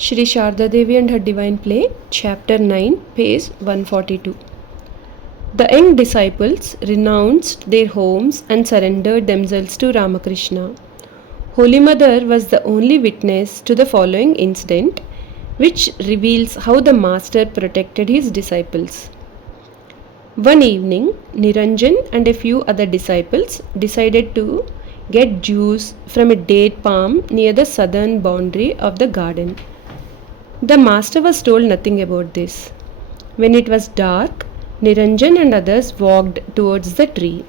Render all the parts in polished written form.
Shri Sharda Devi and Her Divine Play, Chapter-9, page 142. The young disciples renounced their homes and surrendered themselves to Ramakrishna. Holy Mother was the only witness to the following incident, which reveals how the Master protected his disciples. One evening, Niranjan and a few other disciples decided to get juice from a date palm near the southern boundary of the garden. The Master was told nothing about this. When it was dark, Niranjan and others walked towards the tree.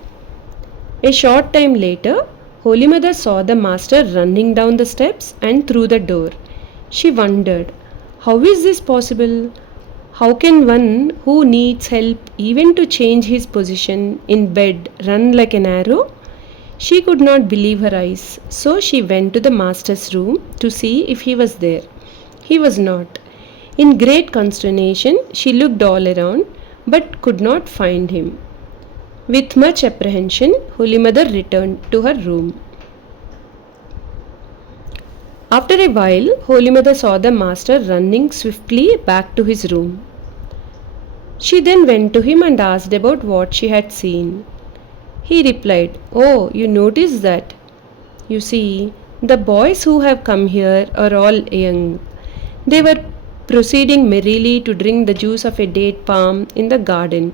A short time later, Holy Mother saw the Master running down the steps and through the door. She wondered, how is this possible? How can one who needs help even to change his position in bed run like an arrow? She could not believe her eyes, so she went to the Master's room to see if he was there. He was not. In great consternation, she looked all around but could not find him. With much apprehension, Holy Mother returned to her room. After a while, Holy Mother saw the Master running swiftly back to his room. She then went to him and asked about what she had seen. He replied, "Oh, you noticed that? You see, the boys who have come here are all young. They were proceeding merrily to drink the juice of a date palm in the garden.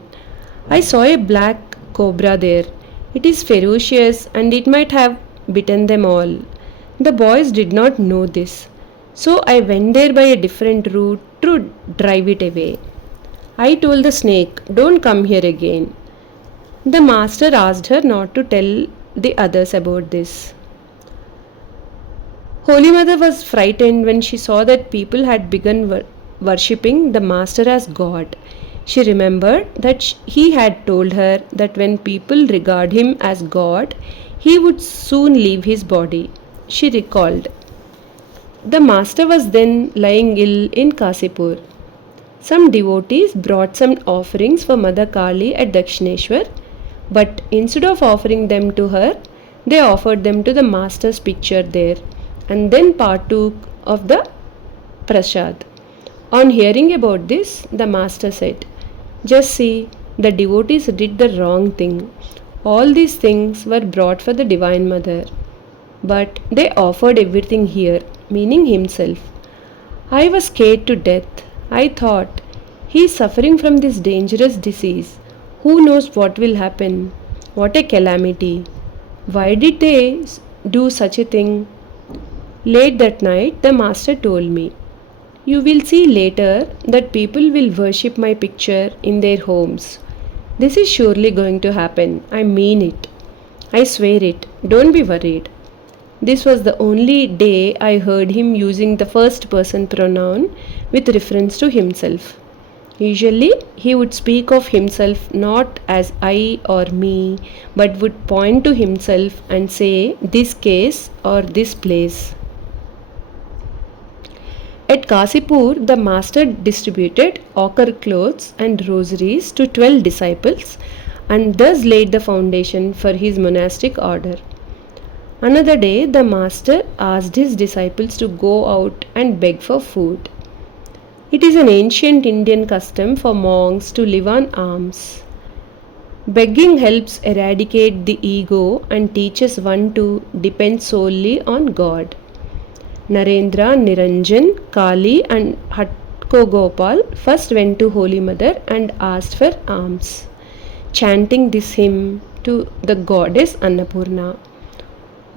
I saw a black cobra there. It is ferocious and it might have bitten them all. The boys did not know this, so I went there by a different route to drive it away. I told the snake, 'Don't come here again.' The Master asked her not to tell the others about this. Holy Mother was frightened when she saw that people had begun worshipping the Master as God. She remembered that he had told her that when people regard him as God, he would soon leave his body. She recalled. The Master was then lying ill in Cossipore. Some devotees brought some offerings for Mother Kali at Dakshineshwar, but instead of offering them to her, they offered them to the Master's picture there and then partook of the prasad. On hearing about this, the Master said, "Just see, the devotees did the wrong thing. All these things were brought for the Divine Mother, but they offered everything here, meaning himself. I was scared to death. I thought, he is suffering from this dangerous disease. Who knows what will happen? What a calamity. Why did they do such a thing?" Late that night, the Master told me, "You will see later that people will worship my picture in their homes. This is surely going to happen. I mean it. I swear it. Don't be worried." This was the only day I heard him using the first person pronoun with reference to himself. Usually, he would speak of himself not as I or me, but would point to himself and say this case or this place. At Cossipore, the Master distributed ochre clothes and rosaries to 12 disciples and thus laid the foundation for his monastic order. Another day, the Master asked his disciples to go out and beg for food. It is an ancient Indian custom for monks to live on alms. Begging helps eradicate the ego and teaches one to depend solely on God. Narendra, Niranjan, Kali and Hatko Gopal first went to Holy Mother and asked for alms, chanting this hymn to the goddess Annapurna.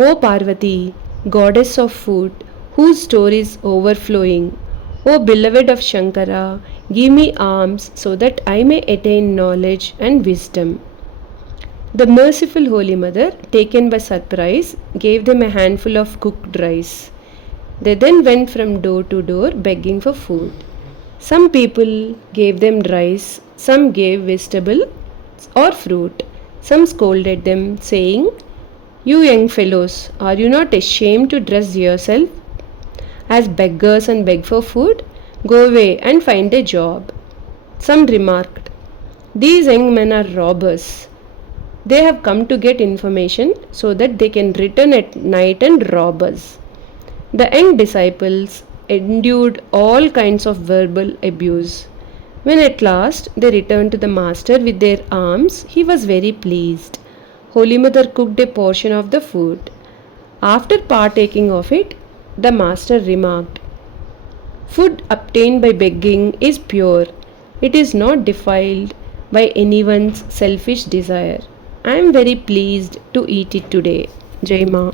"O Parvati, goddess of food, whose store is overflowing, O beloved of Shankara, give me alms so that I may attain knowledge and wisdom." The merciful Holy Mother, taken by surprise, gave them a handful of cooked rice. They then went from door to door begging for food. Some people gave them rice, some gave vegetables or fruit. Some scolded them, saying, "You young fellows, are you not ashamed to dress yourself as beggars and beg for food? Go away and find a job." Some remarked, "These young men are robbers. They have come to get information so that they can return at night and rob us." The young disciples endured all kinds of verbal abuse. When at last they returned to the master with their alms, he was very pleased. Holy Mother cooked a portion of the food. After partaking of it, the master remarked, "Food obtained by begging is pure. It is not defiled by anyone's selfish desire. I am very pleased to eat it today." Jai Ma.